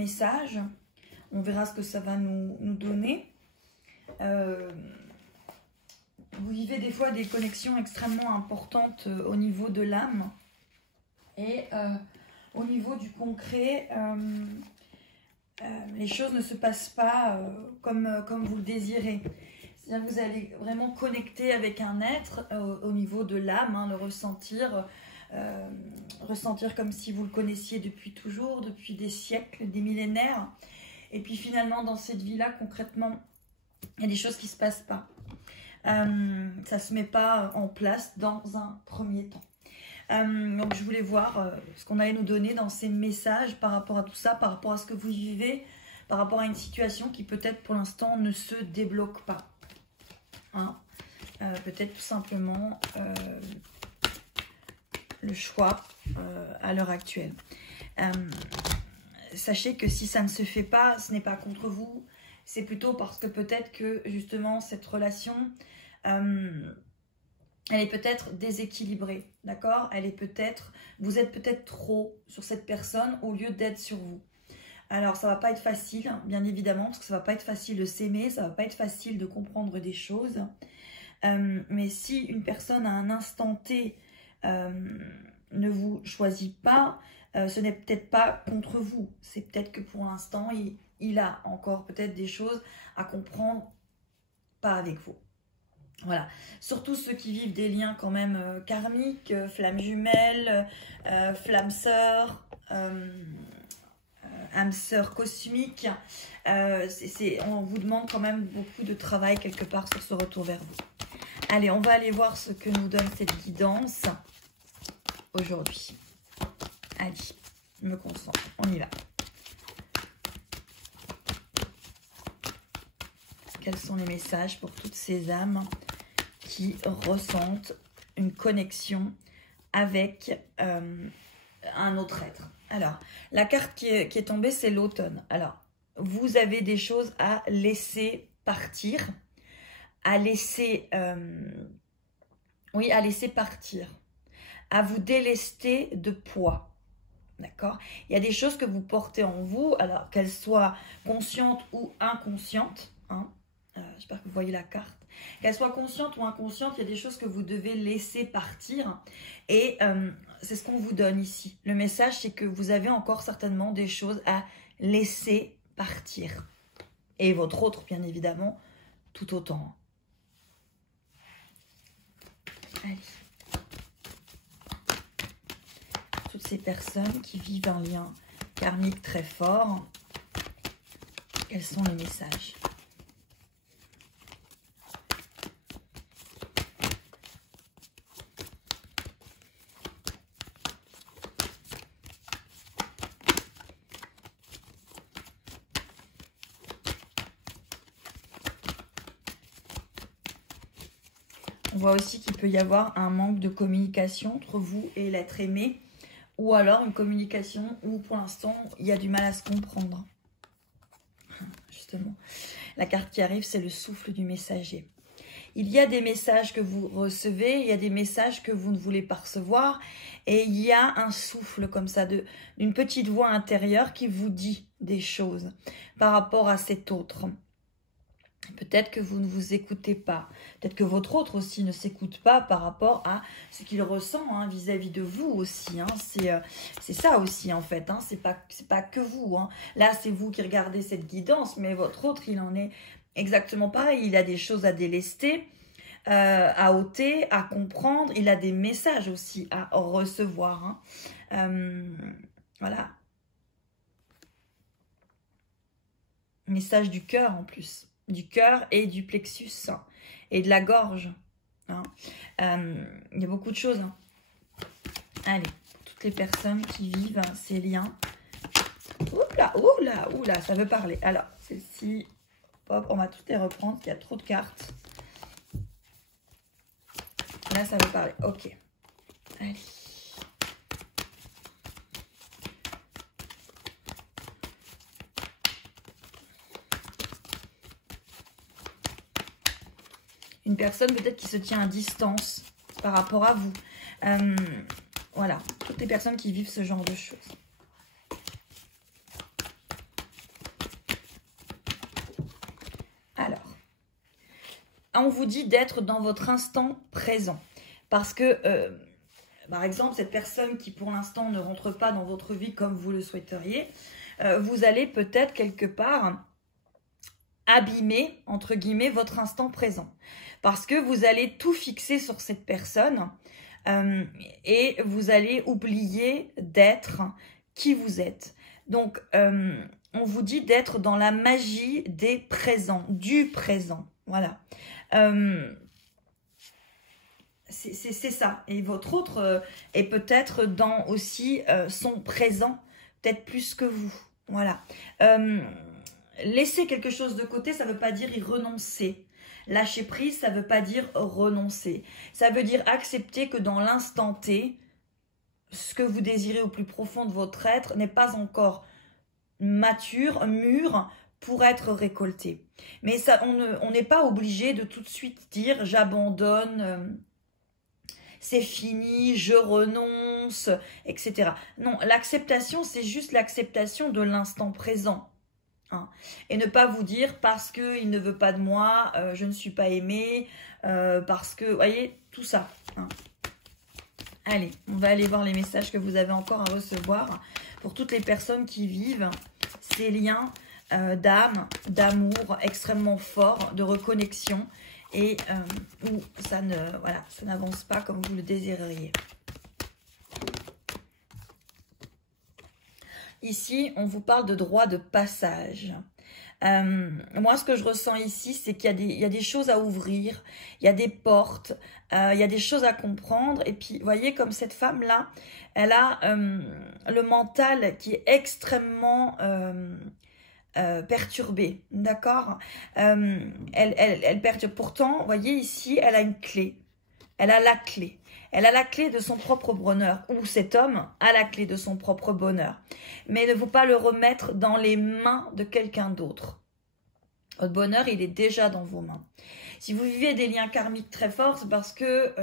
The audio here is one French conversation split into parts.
message. On verra ce que ça va nous donner. Vous vivez des fois des connexions extrêmement importantes au niveau de l'âme. Et au niveau du concret, les choses ne se passent pas comme vous le désirez. C'est-à-dire que vous allez vraiment connecter avec un être au niveau de l'âme, hein, le ressentir, ressentir comme si vous le connaissiez depuis toujours, depuis des siècles, des millénaires. Et puis finalement, dans cette vie-là, concrètement, il y a des choses qui ne se passent pas. Ça ne se met pas en place dans un premier temps. Donc je voulais voir ce qu'on allait nous donner dans ces messages par rapport à tout ça, par rapport à ce que vous vivez, par rapport à une situation qui peut-être pour l'instant ne se débloque pas. Hein, peut-être tout simplement le choix à l'heure actuelle. Sachez que si ça ne se fait pas, ce n'est pas contre vous, c'est plutôt parce que peut-être que justement cette relation, elle est peut-être déséquilibrée, d'accord? Elle est peut-être, vous êtes peut-être trop sur cette personne au lieu d'être sur vous. Alors, ça va pas être facile, bien évidemment, parce que ça va pas être facile de s'aimer, ça va pas être facile de comprendre des choses. Mais si une personne à un instant T ne vous choisit pas, ce n'est peut-être pas contre vous. C'est peut-être que pour l'instant, il a encore peut-être des choses à comprendre, pas avec vous. Voilà, surtout ceux qui vivent des liens quand même karmiques, flammes jumelles, flammes sœurs, âme sœur cosmique, on vous demande quand même beaucoup de travail quelque part sur ce retour vers vous. Allez, on va aller voir ce que nous donne cette guidance aujourd'hui. Allez, je me concentre, on y va. Quels sont les messages pour toutes ces âmes qui ressentent une connexion avec un autre être? Alors, la carte qui est tombée, c'est l'automne. Alors, vous avez des choses à laisser partir, à laisser, à laisser partir, à vous délester de poids. D'accord? Il y a des choses que vous portez en vous, alors qu'elles soient conscientes ou inconscientes. Hein, j'espère que vous voyez la carte. Qu'elles soient conscientes ou inconscientes, il y a des choses que vous devez laisser partir. Et c'est ce qu'on vous donne ici. Le message, c'est que vous avez encore certainement des choses à laisser partir. Et votre autre, bien évidemment, tout autant. Allez. Toutes ces personnes qui vivent un lien karmique très fort, quels sont les messages? On voit aussi qu'il peut y avoir un manque de communication entre vous et l'être aimé, ou alors une communication où pour l'instant il y a du mal à se comprendre. Justement, la carte qui arrive, c'est le souffle du messager. Il y a des messages que vous recevez, il y a des messages que vous ne voulez pas recevoir, et il y a un souffle comme ça, d'une petite voix intérieure qui vous dit des choses par rapport à cet autre. Peut-être que vous ne vous écoutez pas. Peut-être que votre autre aussi ne s'écoute pas par rapport à ce qu'il ressent vis-à-vis de vous aussi. Hein. C'est ça aussi en fait. Hein. C'est pas que vous. Hein. Là, c'est vous qui regardez cette guidance, mais votre autre, il en est exactement pareil. Il a des choses à délester, à ôter, à comprendre. Il a des messages aussi à recevoir. Hein. Voilà. Message du cœur en plus. Du cœur et du plexus hein, et de la gorge. Hein. Il y a beaucoup de choses. Hein. Allez, pour toutes les personnes qui vivent hein, ces liens. Oula, oula, oula, ça veut parler. Alors, celle-ci, hop, on va toutes les reprendre, il y a trop de cartes. Là, ça veut parler. Ok. Allez. Une personne peut-être qui se tient à distance par rapport à vous. Voilà, toutes les personnes qui vivent ce genre de choses. on vous dit d'être dans votre instant présent. Parce que, par exemple, cette personne qui pour l'instant ne rentre pas dans votre vie comme vous le souhaiteriez, vous allez peut-être quelque part abîmer, entre guillemets, votre instant présent. Parce que vous allez tout fixer sur cette personne et vous allez oublier d'être qui vous êtes. Donc, on vous dit d'être dans la magie des présents, du présent. Voilà. C'est ça. Et votre autre est peut-être dans aussi son présent, peut-être plus que vous. Voilà. Laisser quelque chose de côté, ça ne veut pas dire y renoncer. Lâcher prise, ça ne veut pas dire renoncer. Ça veut dire accepter que dans l'instant T, ce que vous désirez au plus profond de votre être n'est pas encore mature, mûr pour être récolté. Mais ça, on n'est pas obligé de tout de suite dire j'abandonne, c'est fini, je renonce, etc. Non, l'acceptation, c'est juste l'acceptation de l'instant présent. Hein. Et ne pas vous dire parce qu'il ne veut pas de moi, je ne suis pas aimée, parce que, vous voyez, tout ça. Hein. Allez, on va aller voir les messages que vous avez encore à recevoir pour toutes les personnes qui vivent ces liens d'âme, d'amour extrêmement forts, de reconnexion et où ça n'avance pas comme vous le désireriez. Ici, on vous parle de droit de passage. Moi, ce que je ressens ici, c'est qu'il y a des choses à ouvrir, il y a des portes, il y a des choses à comprendre. Et puis, vous voyez, comme cette femme-là, elle a le mental qui est extrêmement perturbé, d'accord. Elle perturbe. Pourtant, vous voyez ici, elle a une clé. Elle a la clé. Elle a la clé de son propre bonheur, ou cet homme a la clé de son propre bonheur. Mais il ne faut pas le remettre dans les mains de quelqu'un d'autre. Votre bonheur, il est déjà dans vos mains. Si vous vivez des liens karmiques très forts, c'est parce que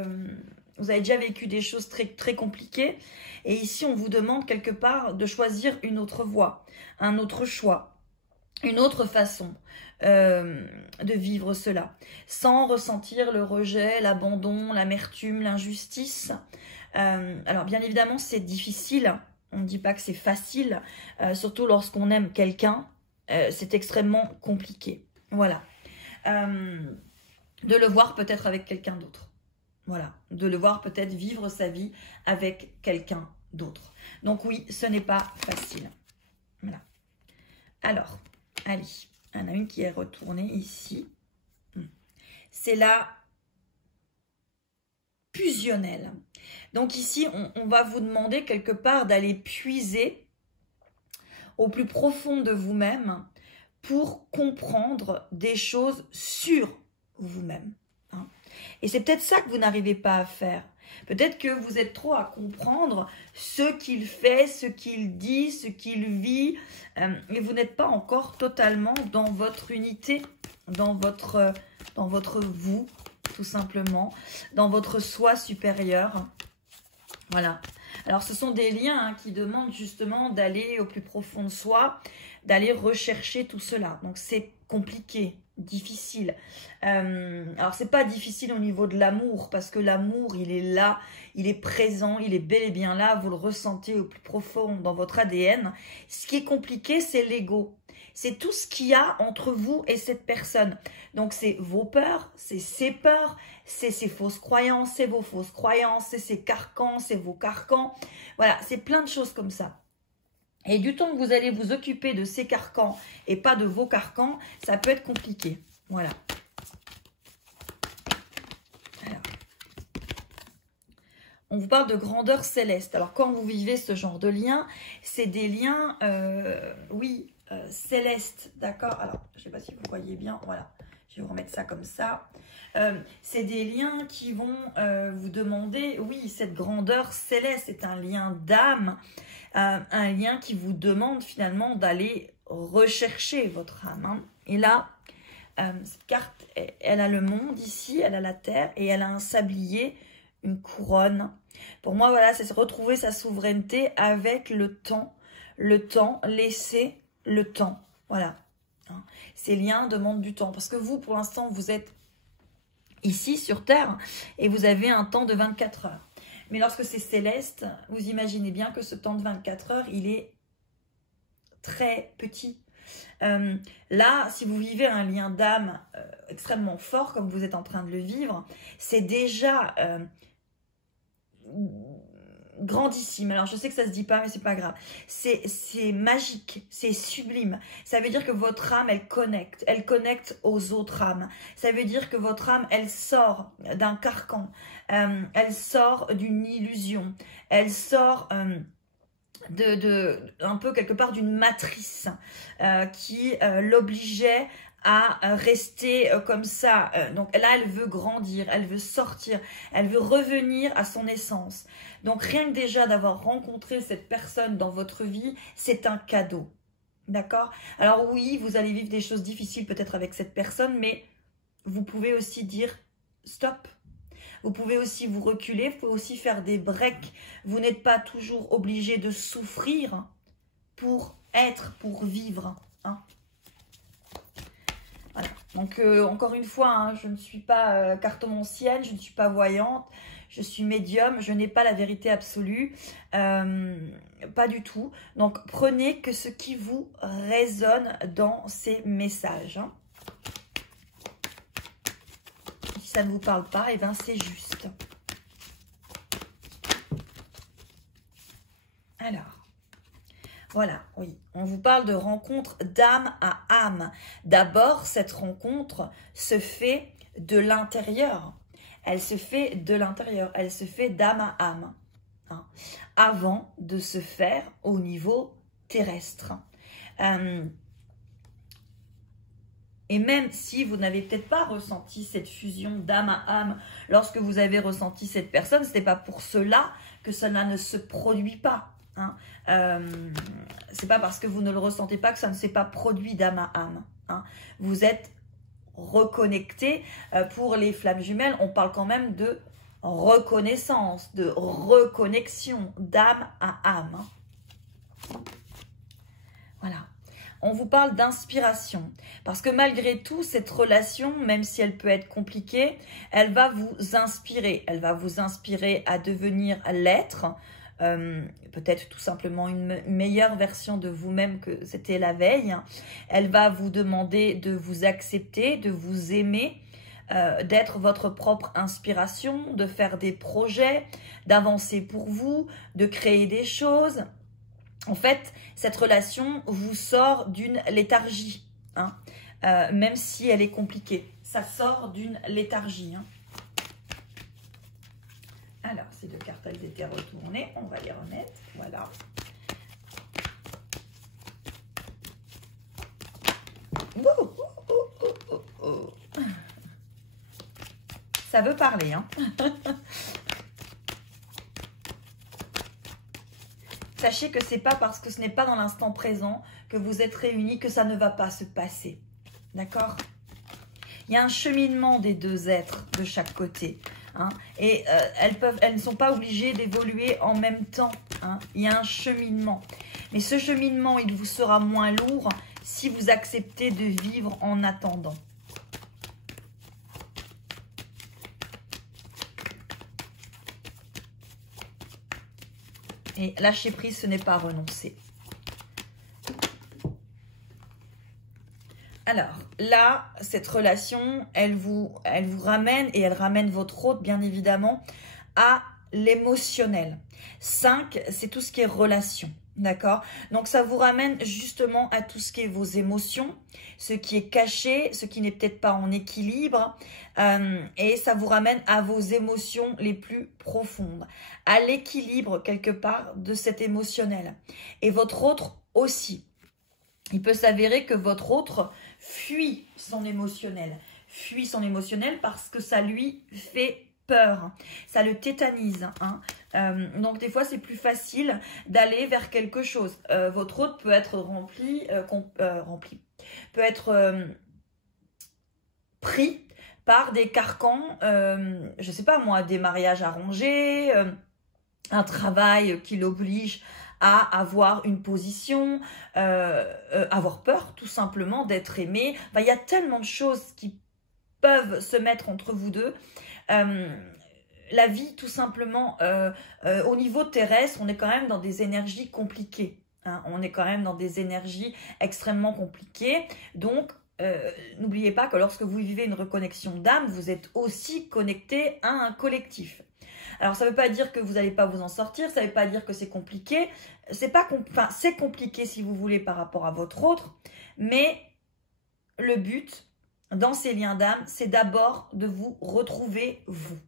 vous avez déjà vécu des choses très, très compliquées. Et ici, on vous demande quelque part de choisir une autre voie, un autre choix, une autre façon de vivre cela, sans ressentir le rejet, l'abandon, l'amertume, l'injustice. Alors bien évidemment c'est difficile, on ne dit pas que c'est facile, surtout lorsqu'on aime quelqu'un, c'est extrêmement compliqué. Voilà. De le voir peut-être avec quelqu'un d'autre. Voilà, de le voir peut-être vivre sa vie avec quelqu'un d'autre. Donc oui, ce n'est pas facile. Voilà. Alors, allez. Il y en a une qui est retournée ici. C'est la fusionnelle. Donc ici, on va vous demander quelque part d'aller puiser au plus profond de vous-même pour comprendre des choses sur vous-même. Hein. Et c'est peut-être ça que vous n'arrivez pas à faire. Peut-être que vous êtes trop à comprendre ce qu'il fait, ce qu'il dit, ce qu'il vit, et vous n'êtes pas encore totalement dans votre unité, dans votre vous, tout simplement, dans votre soi supérieur. Voilà. Alors, ce sont des liens qui demandent justement d'aller au plus profond de soi, d'aller rechercher tout cela. Donc, c'est compliqué, difficile. Alors, c'est pas difficile au niveau de l'amour, parce que l'amour, il est là, il est présent, il est bel et bien là, vous le ressentez au plus profond dans votre ADN. Ce qui est compliqué, c'est l'ego. C'est tout ce qu'il y a entre vous et cette personne. Donc, c'est vos peurs, c'est ses peurs, c'est ses fausses croyances, c'est vos fausses croyances, c'est ses carcans, c'est vos carcans. Voilà, c'est plein de choses comme ça. Et du temps que vous allez vous occuper de ces carcans et pas de vos carcans, ça peut être compliqué. Voilà. Alors. On vous parle de grandeur céleste. Alors, quand vous vivez ce genre de lien, c'est des liens, oui, célestes, d'accord. Alors, je ne sais pas si vous voyez bien, voilà. Je vais vous remettre ça comme ça. C'est des liens qui vont vous demander, oui, cette grandeur céleste, c'est un lien d'âme, un lien qui vous demande finalement d'aller rechercher votre âme. Hein. Et là, cette carte, elle a le monde ici, elle a la terre et elle a un sablier, une couronne. Pour moi, voilà, c'est retrouver sa souveraineté avec le temps, laisser le temps. Voilà. Ces liens demandent du temps. Parce que vous, pour l'instant, vous êtes ici sur Terre, et vous avez un temps de 24 heures. Mais lorsque c'est céleste, vous imaginez bien que ce temps de 24 heures, il est très petit. Là, si vous vivez un lien d'âme extrêmement fort, comme vous êtes en train de le vivre, c'est déjà grandissime. Alors, je sais que ça se dit pas, mais c'est pas grave. C'est magique, c'est sublime. Ça veut dire que votre âme, elle connecte aux autres âmes. Ça veut dire que votre âme, elle sort d'un carcan, elle sort d'une illusion, elle sort un peu quelque part d'une matrice qui l'obligeait à rester comme ça. Donc là, elle veut grandir, elle veut sortir, elle veut revenir à son essence. Donc rien que déjà d'avoir rencontré cette personne dans votre vie, c'est un cadeau. D'accord? Alors oui, vous allez vivre des choses difficiles peut-être avec cette personne, mais vous pouvez aussi dire stop. Vous pouvez aussi vous reculer, vous pouvez aussi faire des breaks. Vous n'êtes pas toujours obligé de souffrir pour être, pour vivre. Hein. Voilà. Donc, encore une fois, hein, je ne suis pas cartomancienne, je ne suis pas voyante, je suis médium, je n'ai pas la vérité absolue, pas du tout. Donc, prenez que ce qui vous résonne dans ces messages. Hein. Si ça ne vous parle pas, et bien c'est juste. Alors. Voilà, oui, on vous parle de rencontre d'âme à âme. D'abord, cette rencontre se fait de l'intérieur. Elle se fait de l'intérieur, elle se fait d'âme à âme. Hein, avant de se faire au niveau terrestre. Et même si vous n'avez peut-être pas ressenti cette fusion d'âme à âme lorsque vous avez ressenti cette personne, ce n'est pas pour cela que cela ne se produit pas. Hein. C'est pas parce que vous ne le ressentez pas que ça ne s'est pas produit d'âme à âme. Hein. Vous êtes reconnecté. Pour les flammes jumelles, on parle quand même de reconnaissance, de reconnexion d'âme à âme. Hein. Voilà. On vous parle d'inspiration. Parce que malgré tout, cette relation, même si elle peut être compliquée, elle va vous inspirer. Elle va vous inspirer à devenir l'être. Peut-être tout simplement une meilleure version de vous-même que c'était la veille. Elle va vous demander de vous accepter, de vous aimer, d'être votre propre inspiration, de faire des projets, d'avancer pour vous, de créer des choses. En fait, cette relation vous sort d'une léthargie, hein, même si elle est compliquée. Ça sort d'une léthargie. Hein. Alors, ces deux cartes, elles étaient retournées. On va les remettre. Voilà. Ça veut parler, hein. Sachez que c'est pas parce que ce n'est pas dans l'instant présent que vous êtes réunis que ça ne va pas se passer. D'accord? Il y a un cheminement des deux êtres de chaque côté. Hein, et elles ne sont pas obligées d'évoluer en même temps. Hein, il y a un cheminement. Mais ce cheminement, il vous sera moins lourd si vous acceptez de vivre en attendant. Et lâcher prise, ce n'est pas renoncer. Alors, là, cette relation, elle vous ramène, et elle ramène votre hôte, bien évidemment, à l'émotionnel. 5, c'est tout ce qui est relation, d'accord? Donc, ça vous ramène justement à tout ce qui est vos émotions, ce qui est caché, ce qui n'est peut-être pas en équilibre, et ça vous ramène à vos émotions les plus profondes, à l'équilibre, quelque part, de cet émotionnel. Et votre autre aussi. Il peut s'avérer que votre autre fuit son émotionnel parce que ça lui fait peur, ça le tétanise. Hein. Donc des fois c'est plus facile d'aller vers quelque chose. Votre autre peut être peut être pris par des carcans, je sais pas moi, des mariages arrangés, un travail qui l'oblige à avoir une position, avoir peur tout simplement d'être aimé. Enfin, il y a tellement de choses qui peuvent se mettre entre vous deux. La vie, tout simplement, au niveau terrestre, on est quand même dans des énergies compliquées. Hein, on est quand même dans des énergies extrêmement compliquées. Donc, n'oubliez pas que lorsque vous vivez une reconnexion d'âme, vous êtes aussi connecté à un collectif. Alors, ça ne veut pas dire que vous n'allez pas vous en sortir, ça ne veut pas dire que c'est compliqué. C'est compliqué si vous voulez par rapport à votre autre, mais le but dans ces liens d'âme, c'est d'abord de vous retrouver vous.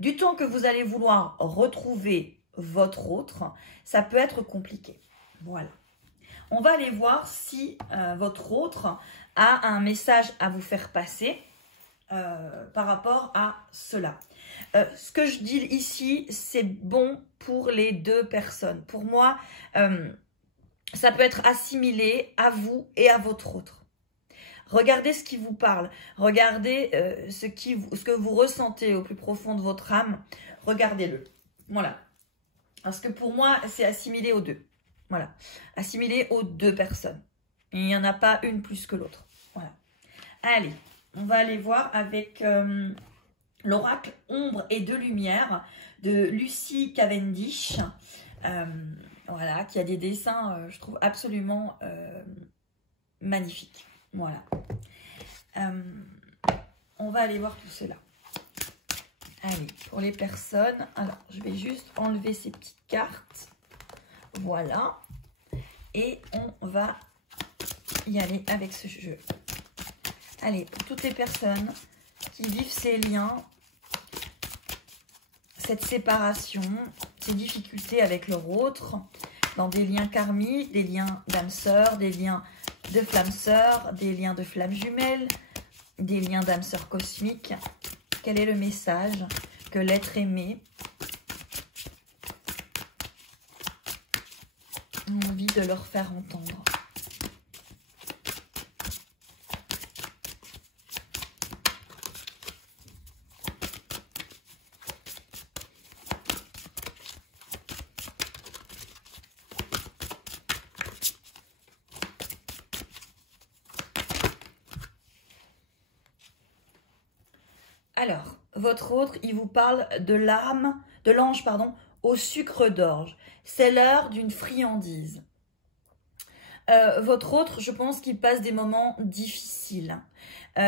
Du temps que vous allez vouloir retrouver votre autre, ça peut être compliqué. Voilà. On va aller voir si votre autre a un message à vous faire passer par rapport à cela. Ce que je dis ici, c'est bon pour les deux personnes. Pour moi, ça peut être assimilé à vous et à votre autre. Regardez ce qui vous parle. Regardez ce que vous ressentez au plus profond de votre âme. Regardez-le. Voilà. Parce que pour moi, c'est assimilé aux deux. Voilà. Assimilé aux deux personnes. Il n'y en a pas une plus que l'autre. Voilà. Allez, on va aller voir avec l'oracle Ombre et de Lumière de Lucie Cavendish. Voilà, qui a des dessins, je trouve, absolument magnifiques. Voilà. On va aller voir tout cela. Allez, pour les personnes, alors je vais juste enlever ces petites cartes. Voilà. Et on va y aller avec ce jeu. Allez, pour toutes les personnes qui vivent ces liens, cette séparation, ces difficultés avec leur autre, dans des liens karmiques, des liens d'âme sœur, des liens de flammes sœurs, des liens de flammes jumelles, des liens d'âme sœur cosmique. Quel est le message que l'être aimé a envie de leur faire entendre? Alors, votre autre, il vous parle de l'ange, au sucre d'orge. C'est l'heure d'une friandise. Votre autre, je pense qu'il passe des moments difficiles.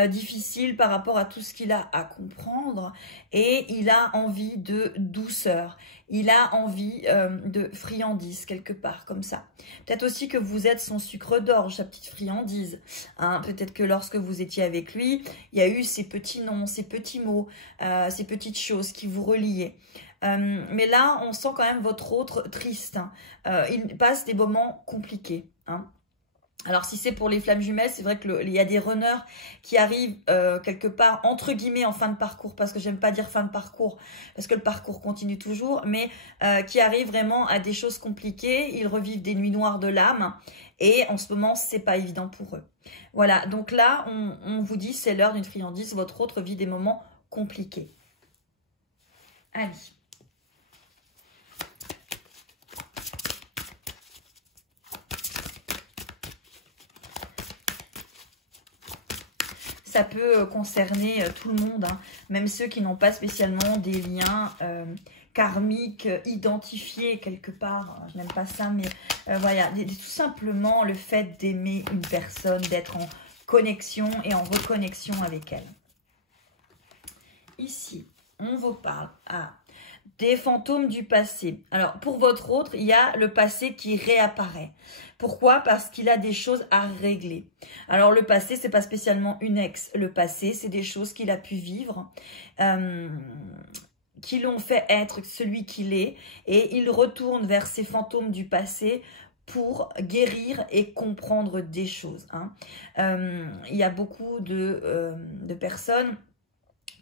Difficiles par rapport à tout ce qu'il a à comprendre. Et il a envie de douceur. Il a envie de friandise, quelque part, comme ça. Peut-être aussi que vous êtes son sucre d'orge, sa petite friandise. Hein, peut-être que lorsque vous étiez avec lui, il y a eu ces petits noms, ces petits mots, ces petites choses qui vous reliaient. Mais là, on sent quand même votre autre triste. Hein. Il passe des moments compliqués. Hein. Alors, si c'est pour les flammes jumelles, c'est vrai qu'il y a des runners qui arrivent quelque part, entre guillemets, en fin de parcours, parce que j'aime pas dire fin de parcours, parce que le parcours continue toujours, mais qui arrivent vraiment à des choses compliquées. Ils revivent des nuits noires de l'âme, et en ce moment, c'est pas évident pour eux. Voilà, donc là, on vous dit, c'est l'heure d'une friandise, votre autre vit des moments compliqués. Allez. Ça peut concerner tout le monde, hein, même ceux qui n'ont pas spécialement des liens karmiques identifiés quelque part. Je n'aime pas ça, mais voilà, tout simplement le fait d'aimer une personne, d'être en connexion et en reconnexion avec elle. Ici, on vous parle des fantômes du passé. Alors, pour votre autre, il y a le passé qui réapparaît. Pourquoi? Parce qu'il a des choses à régler. Alors, le passé, c'est pas spécialement une ex. Le passé, c'est des choses qu'il a pu vivre, qui l'ont fait être celui qu'il est. Et il retourne vers ces fantômes du passé pour guérir et comprendre des choses. Hein. Il y a beaucoup de personnes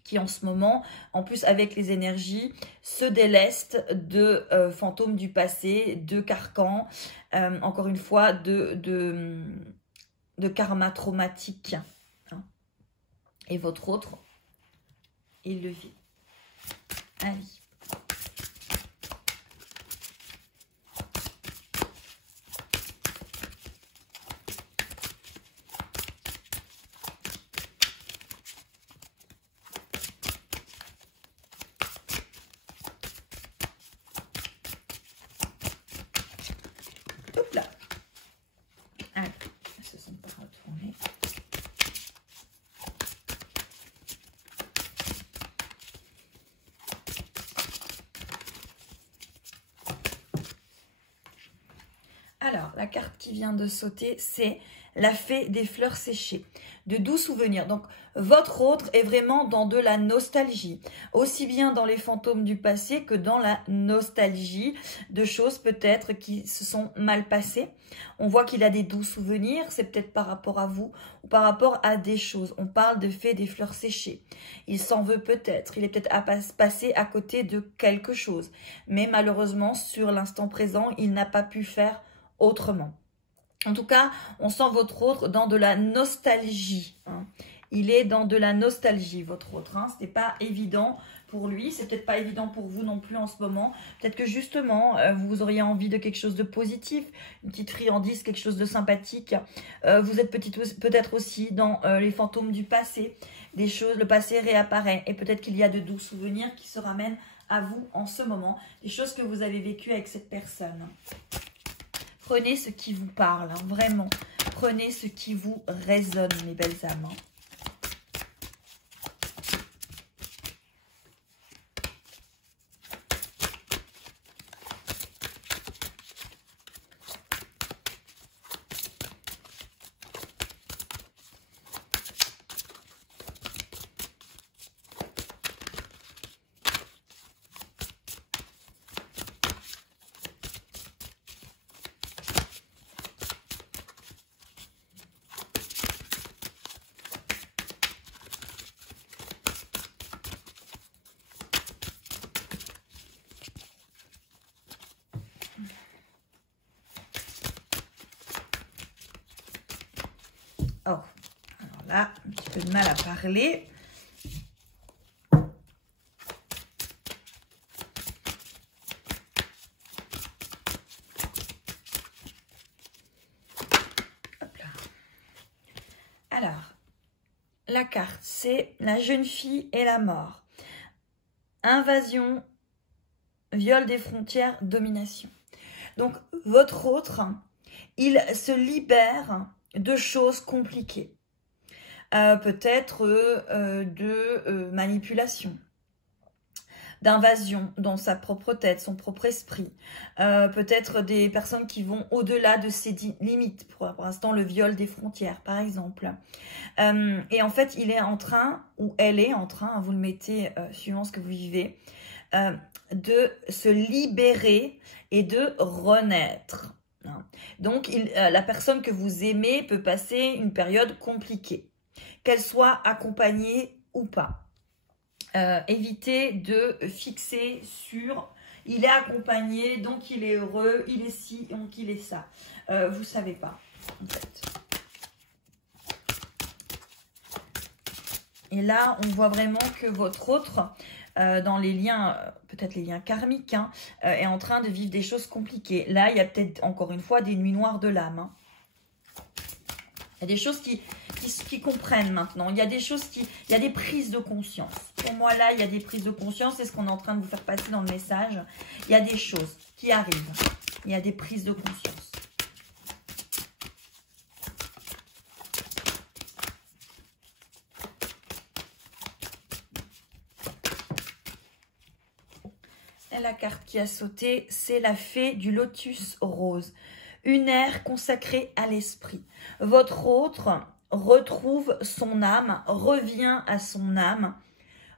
qui en ce moment, en plus avec les énergies, se délestent de fantômes du passé, de carcans, encore une fois, de karma traumatique. Hein. Et votre autre, il le vit. Allez. Alors, la carte qui vient de sauter, c'est la fée des fleurs séchées, de doux souvenirs. Donc, votre autre est vraiment dans de la nostalgie, aussi bien dans les fantômes du passé que dans la nostalgie de choses peut-être qui se sont mal passées. On voit qu'il a des doux souvenirs, c'est peut-être par rapport à vous ou par rapport à des choses. On parle de fée des fleurs séchées. Il s'en veut peut-être, il est peut-être passé à côté de quelque chose. Mais malheureusement, sur l'instant présent, il n'a pas pu faire autrement. En tout cas, on sent votre autre dans de la nostalgie. Hein. Il est dans de la nostalgie, votre autre. Hein. Ce n'est pas évident pour lui. C'est peut-être pas évident pour vous non plus en ce moment. Peut-être que justement, vous auriez envie de quelque chose de positif, une petite friandise, quelque chose de sympathique. Vous êtes peut-être aussi dans les fantômes du passé. Des choses, le passé réapparaît. Et peut-être qu'il y a de doux souvenirs qui se ramènent à vous en ce moment. Des choses que vous avez vécues avec cette personne. Prenez ce qui vous parle, hein, vraiment. Prenez ce qui vous résonne, mes belles âmes. Hein. Oh, alors là, un petit peu de mal à parler. Hop là. Alors, la carte, c'est la jeune fille et la mort. Invasion, viol des frontières, domination. Donc, votre autre, il se libère de choses compliquées. Peut-être de manipulation, d'invasion dans sa propre tête, son propre esprit. Peut-être des personnes qui vont au-delà de ses limites. Pour l'instant, le viol des frontières, par exemple. Et en fait, il est en train, ou elle est en train, hein, vous le mettez suivant ce que vous vivez, de se libérer et de renaître. Donc, la personne que vous aimez peut passer une période compliquée, qu'elle soit accompagnée ou pas. Évitez de fixer sur « il est accompagné, donc il est heureux, il est ci, donc il est ça ». Vous ne savez pas, en fait. Et là, on voit vraiment que votre autre... dans les liens, peut-être les liens karmiques, hein, est en train de vivre des choses compliquées. Là, il y a peut-être, encore une fois, des nuits noires de l'âme. Hein. Il y a des choses qui comprennent maintenant. Il y a des choses il y a des prises de conscience. Pour moi, là, il y a des prises de conscience. C'est ce qu'on est en train de vous faire passer dans le message. Il y a des choses qui arrivent. Il y a des prises de conscience. La carte qui a sauté, c'est la fée du lotus rose. Une ère consacrée à l'esprit. Votre autre retrouve son âme, revient à son âme,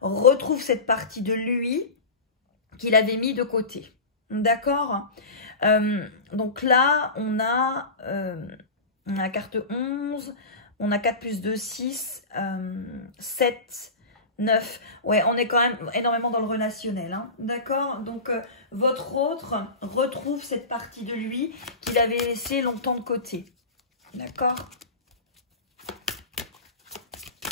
retrouve cette partie de lui qu'il avait mis de côté. D'accord? Donc là, on a la carte 11, on a 4 plus 2, 6, 7, 9. Ouais, on est quand même énormément dans le relationnel. Hein. D'accord? Donc, votre autre retrouve cette partie de lui qu'il avait laissé longtemps de côté. D'accord?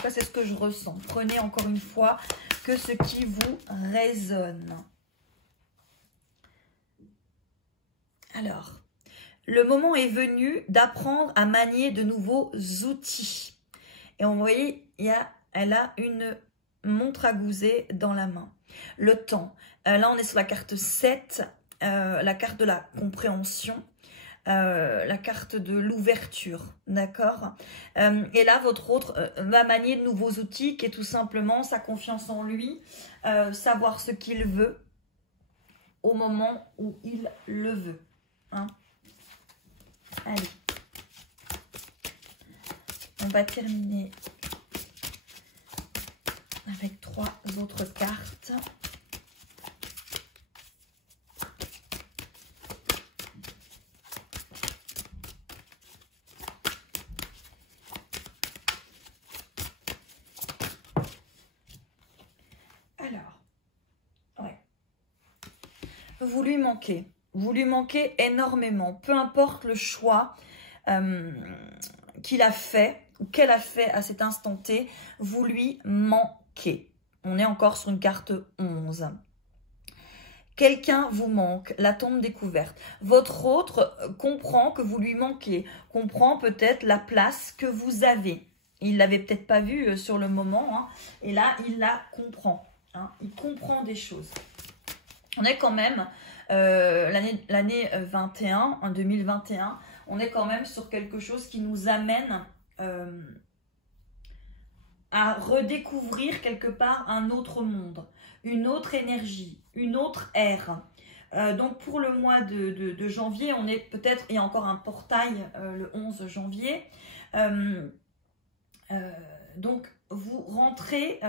Ça, c'est ce que je ressens. Prenez encore une fois que ce qui vous résonne. Alors, le moment est venu d'apprendre à manier de nouveaux outils. Et vous voyez, elle a une montre à gouser dans la main. Le temps. Là, on est sur la carte 7, la carte de la compréhension, la carte de l'ouverture. D'accord? Et là, votre autre va manier de nouveaux outils qui est tout simplement sa confiance en lui, savoir ce qu'il veut au moment où il le veut. Hein? Allez. On va terminer avec 3 autres cartes. Vous lui manquez. Vous lui manquez énormément. Peu importe le choix qu'il a fait ou qu'elle a fait à cet instant T, vous lui manquez. On est encore sur une carte 11. Quelqu'un vous manque, la tombe découverte. Votre autre comprend que vous lui manquez, comprend peut-être la place que vous avez. Il ne l'avait peut-être pas vu sur le moment, hein, et là, il la comprend. Hein, il comprend des choses. On est quand même, l'année 21, en 2021, on est quand même sur quelque chose qui nous amène à redécouvrir quelque part un autre monde, une autre énergie, une autre ère. Donc pour le mois de janvier, on est peut-être, il y a encore un portail le 11 janvier. Donc vous rentrez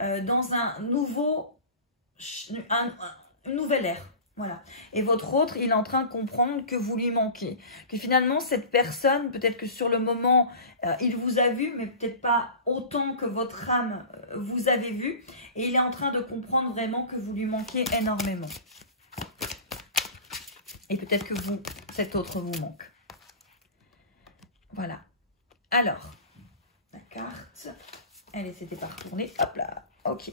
dans un nouveau... une nouvelle ère, voilà. Et votre autre, il est en train de comprendre que vous lui manquez. Que finalement, cette personne, peut-être que sur le moment, il vous a vu, mais peut-être pas autant que votre âme vous avez vu. Et il est en train de comprendre vraiment que vous lui manquez énormément. Et peut-être que vous, cet autre vous manque. Voilà. Alors, la carte, elle s'était pas retournée. Hop là, ok.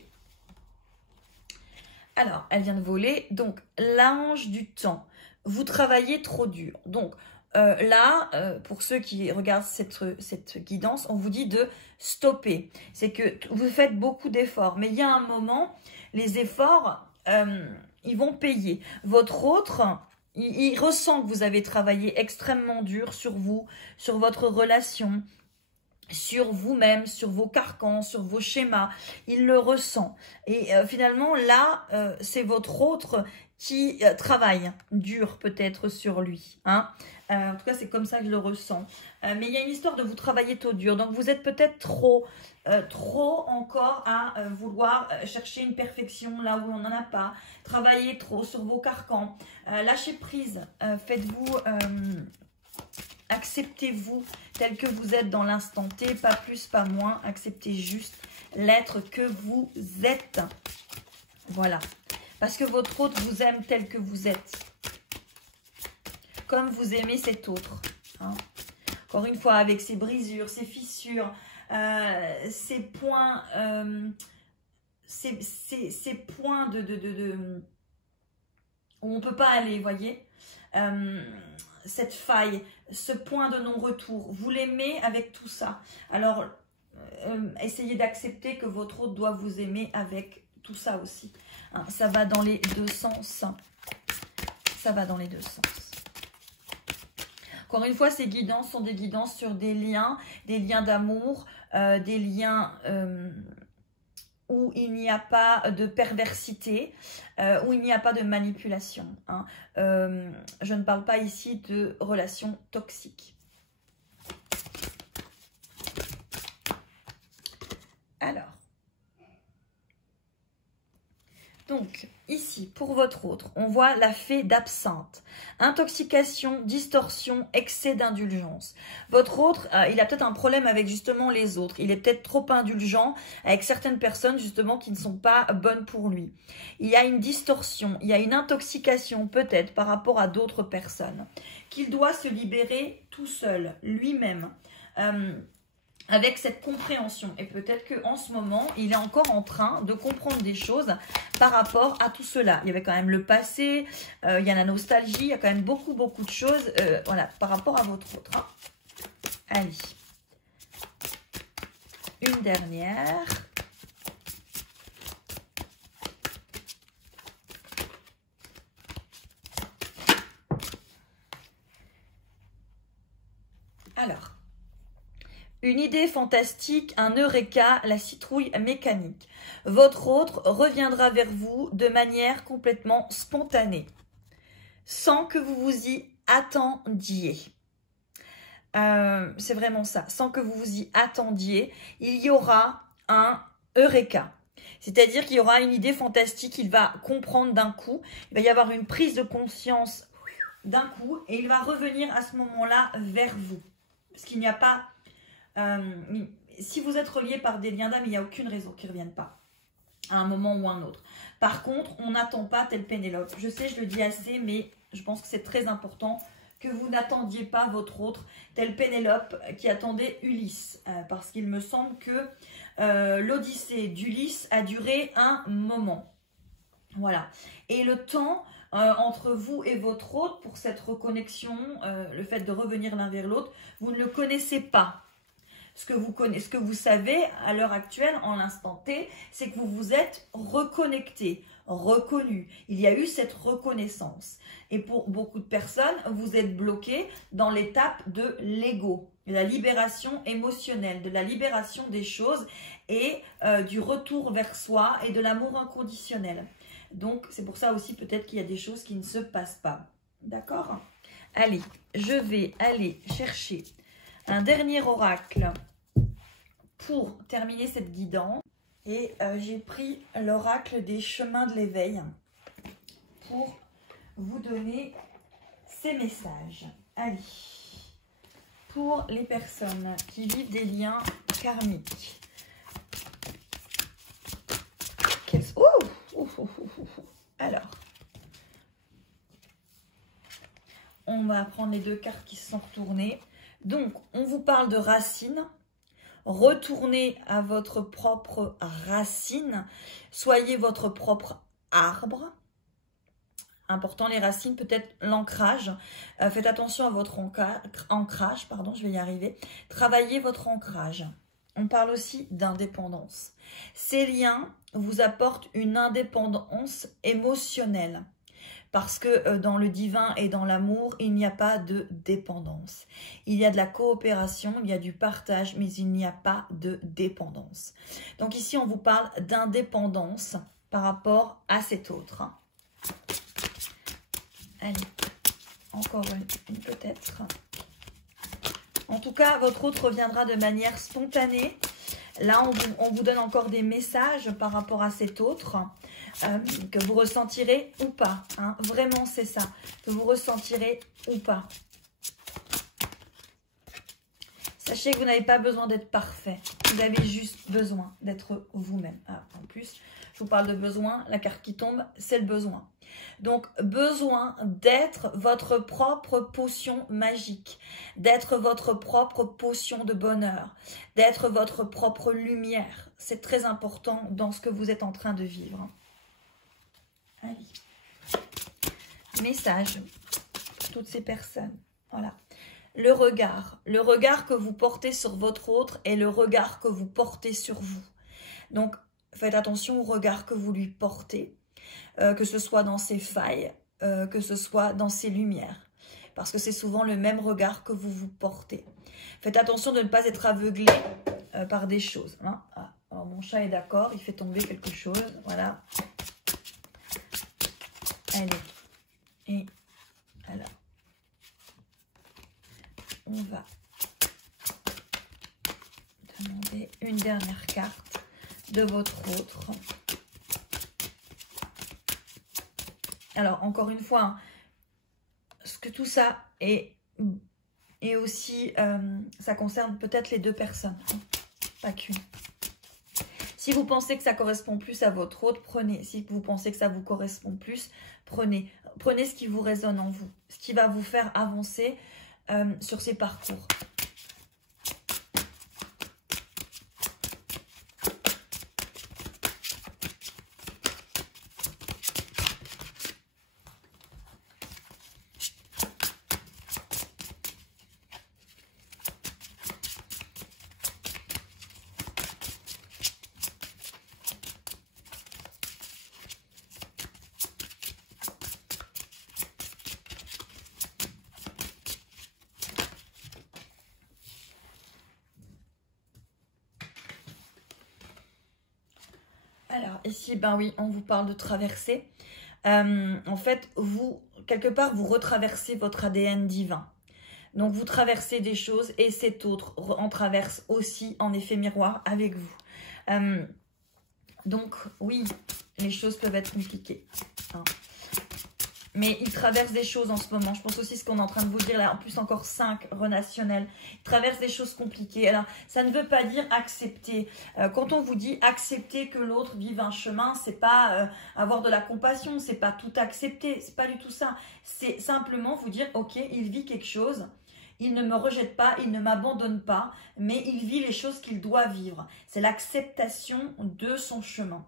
Alors, elle vient de voler. Donc, l'ange du temps. Vous travaillez trop dur. Donc, là, pour ceux qui regardent cette guidance, on vous dit de stopper. C'est que vous faites beaucoup d'efforts. Mais il y a un moment, les efforts, ils vont payer. Votre autre, il ressent que vous avez travaillé extrêmement dur sur vous, sur votre relation, sur vous-même, sur vos carcans, sur vos schémas. Il le ressent. Et finalement, là, c'est votre autre qui travaille dur peut-être sur lui. Hein. En tout cas, c'est comme ça que je le ressens. Mais il y a une histoire de vous travailler trop dur. Donc, vous êtes peut-être trop encore à vouloir chercher une perfection là où on n'en a pas. Travailler trop sur vos carcans. Lâchez prise. Faites-vous... acceptez-vous tel que vous êtes dans l'instant T, pas plus, pas moins. Acceptez juste l'être que vous êtes. Voilà. Parce que votre autre vous aime tel que vous êtes. Comme vous aimez cet autre. Hein. Encore une fois, avec ses brisures, ses fissures, ses points, ces points où on ne peut pas aller, vous voyez. Cette faille, ce point de non-retour, vous l'aimez avec tout ça. Alors, essayez d'accepter que votre autre doit vous aimer avec tout ça aussi. Hein, ça va dans les deux sens. Ça va dans les deux sens. Encore une fois, ces guidances sont des guidances sur des liens d'amour, des liens... où il n'y a pas de perversité, où il n'y a pas de manipulation. Hein. Je ne parle pas ici de relations toxiques. Alors, donc ici, pour votre autre, on voit la fée d'absinthe. Intoxication, distorsion, excès d'indulgence. Votre autre, il a peut-être un problème avec justement les autres. Il est peut-être trop indulgent avec certaines personnes justement qui ne sont pas bonnes pour lui. Il y a une distorsion, il y a une intoxication peut-être par rapport à d'autres personnes. Qu'il doit se libérer tout seul, lui-même. Avec cette compréhension. Et peut-être qu'en ce moment, il est encore en train de comprendre des choses par rapport à tout cela. Il y avait quand même le passé, il y a la nostalgie, il y a quand même beaucoup de choses voilà, par rapport à votre autre. Hein. Allez. Une dernière. Alors. Une idée fantastique, un eureka, la citrouille mécanique. Votre autre reviendra vers vous de manière complètement spontanée, sans que vous vous y attendiez. C'est vraiment ça. Sans que vous vous y attendiez, il y aura un Eureka. C'est-à-dire qu'il y aura une idée fantastique, il va comprendre d'un coup, il va y avoir une prise de conscience d'un coup et il va revenir à ce moment-là vers vous. Parce qu'il n'y a pas... si vous êtes relié par des liens d'âme, il n'y a aucune raison qu'ils ne reviennent pas à un moment ou à un autre. Par contre, on n'attend pas tel Pénélope. Je sais, je le dis assez, mais je pense que c'est très important que vous n'attendiez pas votre autre, tel Pénélope qui attendait Ulysse. Parce qu'il me semble que l'Odyssée d'Ulysse a duré un moment. Voilà. Et le temps entre vous et votre autre, pour cette reconnexion, le fait de revenir l'un vers l'autre, vous ne le connaissez pas. Ce que vous savez à l'heure actuelle, en l'instant T, c'est que vous vous êtes reconnecté, reconnu. Il y a eu cette reconnaissance. Et pour beaucoup de personnes, vous êtes bloqué dans l'étape de l'ego, de la libération émotionnelle, de la libération des choses et du retour vers soi et de l'amour inconditionnel. Donc, c'est pour ça aussi peut-être qu'il y a des choses qui ne se passent pas. D'accord? Allez, je vais aller chercher un dernier oracle pour terminer cette guidance. Et j'ai pris l'oracle des chemins de l'éveil pour vous donner ces messages. Allez, pour les personnes qui vivent des liens karmiques. Alors, on va prendre les deux cartes qui se sont retournées. Donc, on vous parle de racines. Retournez à votre propre racine. Soyez votre propre arbre. Important, les racines, peut-être l'ancrage. Faites attention à votre ancrage. Pardon, je vais y arriver. Travaillez votre ancrage. On parle aussi d'indépendance. Ces liens vous apportent une indépendance émotionnelle. Parce que dans le divin et dans l'amour, il n'y a pas de dépendance. Il y a de la coopération, il y a du partage, mais il n'y a pas de dépendance. Donc ici, on vous parle d'indépendance par rapport à cet autre. Allez, encore une peut-être. En tout cas, votre autre reviendra de manière spontanée. Là, on vous donne encore des messages par rapport à cet autre. Que vous ressentirez ou pas. Hein. Vraiment, c'est ça. Que vous ressentirez ou pas. Sachez que vous n'avez pas besoin d'être parfait. Vous avez juste besoin d'être vous-même. Ah, en plus, je vous parle de besoin. La carte qui tombe, c'est le besoin. Donc, besoin d'être votre propre potion magique. D'être votre propre potion de bonheur. D'être votre propre lumière. C'est très important dans ce que vous êtes en train de vivre. Allez. Message pour toutes ces personnes. Voilà. Le regard que vous portez sur votre autre et le regard que vous portez sur vous. Donc, faites attention au regard que vous lui portez, que ce soit dans ses failles, que ce soit dans ses lumières. Parce que c'est souvent le même regard que vous vous portez. Faites attention de ne pas être aveuglé par des choses. Hein. Ah, alors mon chat est d'accord, il fait tomber quelque chose. Voilà. Allez, et alors, on va demander une dernière carte de votre autre. Alors, encore une fois, hein, ce que tout ça est aussi, ça concerne peut-être les deux personnes, hein, pas qu'une. Si vous pensez que ça correspond plus à votre autre, prenez. Si vous pensez que ça vous correspond plus, prenez. Prenez ce qui vous résonne en vous, ce qui va vous faire avancer sur ces parcours. Alors ici, ben oui, on vous parle de traversée. En fait, vous quelque part, vous retraversez votre ADN divin. Donc, vous traversez des choses et cet autre en traverse aussi en effet miroir avec vous. Donc, oui, les choses peuvent être compliquées. Hein. Mais il traverse des choses en ce moment. Je pense aussi ce qu'on est en train de vous dire là. En plus, encore 5 relationnels. Il traverse des choses compliquées. Alors, ça ne veut pas dire accepter. Quand on vous dit accepter que l'autre vive un chemin, c'est pas avoir de la compassion. C'est pas tout accepter. C'est pas du tout ça. C'est simplement vous dire, ok, il vit quelque chose. Il ne me rejette pas, il ne m'abandonne pas, mais il vit les choses qu'il doit vivre. C'est l'acceptation de son chemin.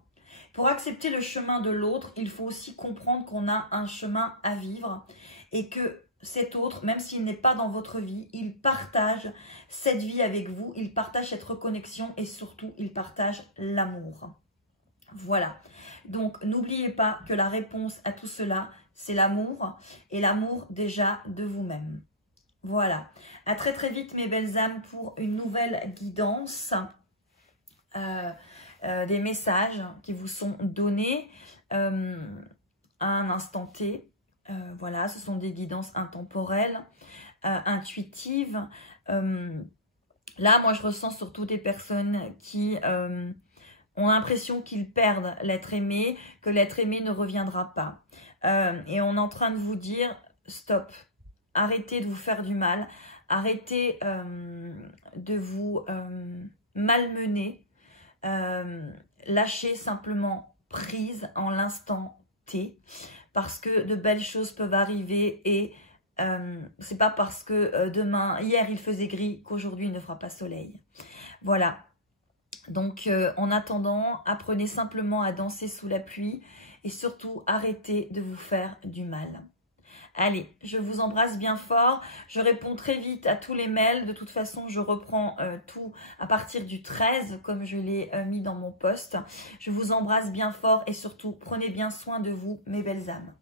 Pour accepter le chemin de l'autre, il faut aussi comprendre qu'on a un chemin à vivre et que cet autre, même s'il n'est pas dans votre vie, il partage cette vie avec vous, il partage cette reconnexion et surtout, il partage l'amour. Voilà. Donc, n'oubliez pas que la réponse à tout cela, c'est l'amour et l'amour déjà de vous-même. Voilà. À très très vite mes belles âmes pour une nouvelle guidance. Des messages qui vous sont donnés à un instant T. Voilà, ce sont des guidances intemporelles, intuitives. Là, moi, je ressens surtout des personnes qui ont l'impression qu'ils perdent l'être aimé, que l'être aimé ne reviendra pas. Et on est en train de vous dire, stop, arrêtez de vous faire du mal, arrêtez de vous malmener. Lâchez simplement prise en l'instant T parce que de belles choses peuvent arriver et c'est pas parce que hier il faisait gris qu'aujourd'hui il ne fera pas soleil. Voilà. Donc en attendant, apprenez simplement à danser sous la pluie et surtout arrêtez de vous faire du mal. Allez, je vous embrasse bien fort. Je réponds très vite à tous les mails. De toute façon, je reprends tout à partir du 13, comme je l'ai mis dans mon post. Je vous embrasse bien fort et surtout, prenez bien soin de vous, mes belles âmes.